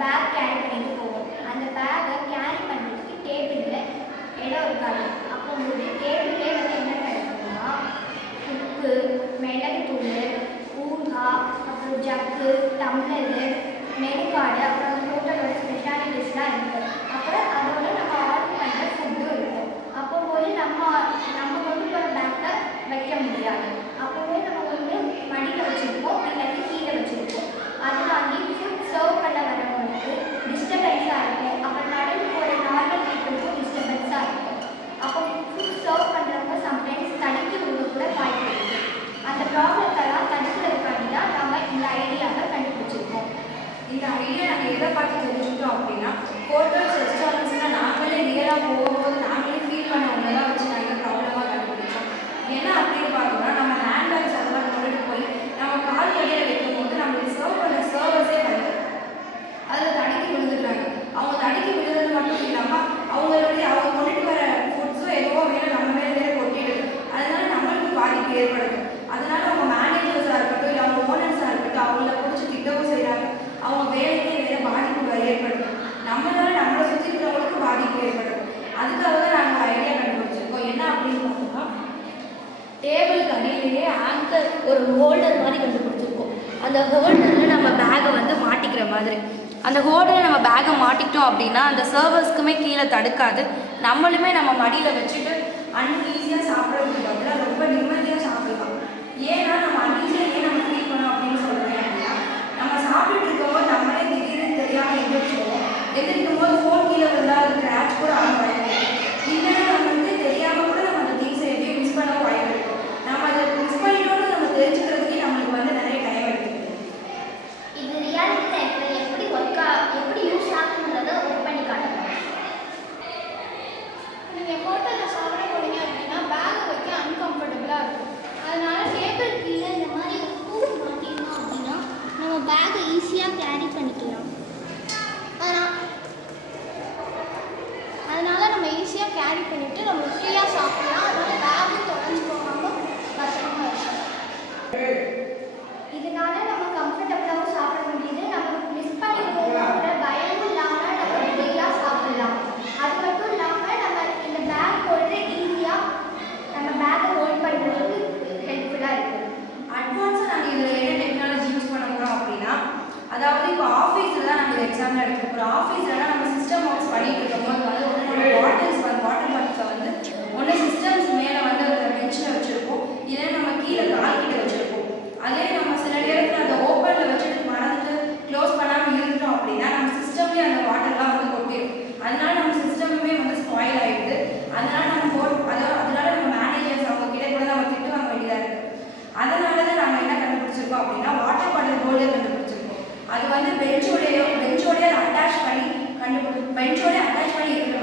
Back carry பண்ணிட்டு போவோம். அந்த பேக்கை கேரி பண்ணுறதுக்கு டேபிளில் இடம் இருக்காது. அப்போது டேபிளே வந்து என்ன கிடைக்கும்னா உப்பு, மிளகுத்தூள், ஊறுகாய், அப்புறம் ஜக்கு, டம்ளரு, மெனு கார்டு, அப்புறம் அந்த ஹோட்டலோட ஸ்பெஷாலிட்டிஸ்லாம் இருக்குது. அப்புறம் அதோட நம்ம ஆர்டர் பண்ணுற ஃபுட்டும் இருக்கும். அப்போது நம்ம கொண்டு போகிற பேக்கை வைக்க முடியாது. அப்போவே நம்ம வந்து மடியில் வச்சுருப்போம், இல்லாட்டி கீழே வச்சுருப்போம். அதனால ஃபுட் சர்வ் பண்ண வரவங்களுக்கு டிஸ்டர்பன்ஸாக இருக்கும். அப்புறம் நடந்து போகிற நார்மல் பீப்புளுக்கும் டிஸ்டர்பன்ஸாக இருக்கும். அப்போ ஃபுட் சர்வ் பண்ணுறவங்க சம்டைம்ஸ் தடுக்கி விழுக கூட வாய்ப்பு இருக்குது. அந்த ப்ராப்ளத்தெல்லாம் தடுக்கிறதுக்காண்டி தான் நம்ம இந்த ஐடியாவை கண்டுபிடிச்சிருக்கோம். இந்த ஐடியா நாங்கள் எதை பார்த்து தெரிஞ்சுக்கிட்டோம் அப்படின்னா, ஹோட்டல்ஸ் ரெஸ்டாரண்ட்ஸ்லாம் நாங்களே ரியலாக போகும்போது நாங்களே ஃபீல் பண்ணவங்க தான் வச்சு நாங்கள் ப்ராப்ளமாக கண்டுபிடிச்சோம். என்ன அப்படின்னு பார்த்தோம்னா, நம்ம ஹேண்ட் பேக்ஸ் அதெல்லாம் கொண்டுட்டு போய் நம்ம கால் கடையில் வைக்கும் போது நம்மளுக்கு சர்வ் பண்ண சர்வஸே வந்து அதில் தடுக்கி விழுந்துடுறாங்க. அவங்க தடுக்கி விழுறது மட்டும் இல்லாமல் அவங்க கொண்டுட்டு வர ஃபுட்ஸும் எதுவோ மேலே நம்ம மேலே கொட்டிடுது. அதனால நம்மளுக்கு பாதிப்பு ஏற்படுது. அதனால அவங்க மேனேஜர்ஸாக இருக்கட்டும், இல்லை அவங்க ஓனர்ஸாக இருக்கட்டும், அவங்கள பிடிச்சி திட்டவும் செய்கிறாங்க. அவங்க வேலைக்கே வேறு பாதிப்பு ஏற்படுது. நம்மளால நம்மளை சுற்றி இருக்கிறவங்களுக்கு பாதிப்பு ஏற்படுது. அதுக்காக தான் நாங்கள் ஐடியா கண்டுபிடிச்சிருக்கோம். என்ன அப்படின்னு பார்த்தோம்னா, டேபிளுக்கு அடியிலேயே ஆங்கர் ஒரு ஹோல்டர் மாதிரி கண்டுபிடிச்சிருக்கோம். அந்த ஹோல்டரில் நம்ம பேக்கை வந்து மாட்டிக்கிற மாதிரி. அந்த ஹோல்டரில் நம்ம பேக்கை மாட்டிக்கிட்டோம் அப்படின்னா அந்த சர்வர்ஸ்க்குமே கீழே தடுக்காது. நம்மளுமே நம்ம மடியில் வச்சுட்டு ஈஸியாக சாப்பிட்றதுக்கு பதிலாக ரொம்ப நிம்மதியாக சாப்பிடலாம். ஏன்னா நம்ம அன்ஈஸியாக நம்ம ஃபீல் பண்ணோம் அப்படின்னு சொல்கிறேன் அப்படின்னா, நம்ம சாப்பிட்டுட்டு இருக்கும்போது நம்மளே திடீர்னு தெரியாமல் எந்திரிச்சிடுவோம். எந்திரிக்கும் போது ஃபோன் கீழே இருந்தால் அது கிராச் கூட ஆக வாய்ப்பு இருக்குது. இல்லைன்னா நம்ம வந்து தெரியாமல் கூட நம்ம அந்த திங்ஸை எதையும் மிஸ் பண்ண வாய்ப்பு இருக்கும். நம்ம அதை மிஸ் பண்ணிட்டோம்னு நம்ம தெரிஞ்சுக்கிறதுக்கே நம்மளுக்கு வந்து நிறைய டைம் எடுத்துக்கிது. இது ரியாலிட்டி லைஃப்பில் எப்படி யூஸ் ஆகுன்றதை ஒர்க் பண்ணி காட்டுறோம். நீங்கள் ஹோட்டலில் சாப்பிட போனீங்க அப்படின்னா பேக் வைக்க அன்கம்ஃபர்டபுளாக இருக்கும். அதனால டேபிள் கீழே இந்த மாதிரி ஒரு ஹூக் மாட்டினோம் அப்படின்னா நம்ம பேக்கை ஈஸியாக கேரி பண்ணிக்கலாம். அதனால நம்ம ஈஸியாக கேரி பண்ணிவிட்டு நம்ம ஃப்ரீயாக சாப்பிடலாம். அதனால பேக்கும் தொலைஞ்சு போகாமல் பத்திரமா இருக்கும். இதனால நம்ம கம்ஃபர்டபுளாகவும் சாப்பிட முடியுது. நம்ம மிஸ் பண்ணி போகிற பயமும் இல்லாமல் நம்ம ஃப்ரீயாக சாப்பிடலாம். அது மட்டும் இல்லாமல் நம்ம இந்த பேக் ஹோல்டர் ஈஸியாக நம்ம பேக்கை ஹோல்ட் பண்ணுறதுக்கு ஹெல்ப்ஃபுல்லாக இருக்குது. அட்வான்ஸாக நாங்கள் இதில் என்ன டெக்னாலஜி யூஸ் பண்ண போகிறோம் அப்படின்னா, அதாவது இப்போ ஆஃபீஸில் தான் நாங்கள் எக்ஸாம்பிள் எடுத்துக்க போகிறோம். ஆஃபீஸ்லலாம் நம்ம சிஸ்டம் ஒர்க்ஸ் பண்ணிட்டு இருக்கும்போது வந்து ஒன்று நம்ம வாட்டர் பாட்டில்ஸை வந்து ஒன்று சிஸ்டம்ஸ் மேலே வந்து அந்த பெஞ்சில் வச்சுருப்போம், இல்லை நம்ம கீழே கால்கிட்ட வச்சுருப்போம். அதே நம்ம சில நேரத்தில் அதை ஓப்பனில் வச்சுட்டு மறந்துட்டு க்ளோஸ் பண்ணாமல் இருந்தோம் அப்படின்னா நம்ம சிஸ்டம்லேயே அந்த வாட்டர்லாம் வந்து கொட்டிடும். அதனால நம்ம சிஸ்டமுமே வந்து ஸ்பாயில் ஆகிடுது. அதனால அதனால நம்ம மேனேஜர்ஸ் அவங்க கிட்ட கூட நம்ம திட்டு வாங்க வேண்டியதாக இருக்குது. அதனால தான் நாங்கள் என்ன கண்டுபிடிச்சிருக்கோம் அப்படின்னா, வாட்டர் பாட்டில் ஹோல்டர் கண்டுபிடிச்சிருக்கோம். அது வந்து பெஞ்சோடைய அட்டாச் பண்ணி இருக்கிற